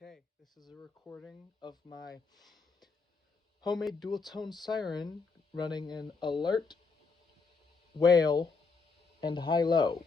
Okay, this is a recording of my homemade dual tone siren running in alert, wail, and high low.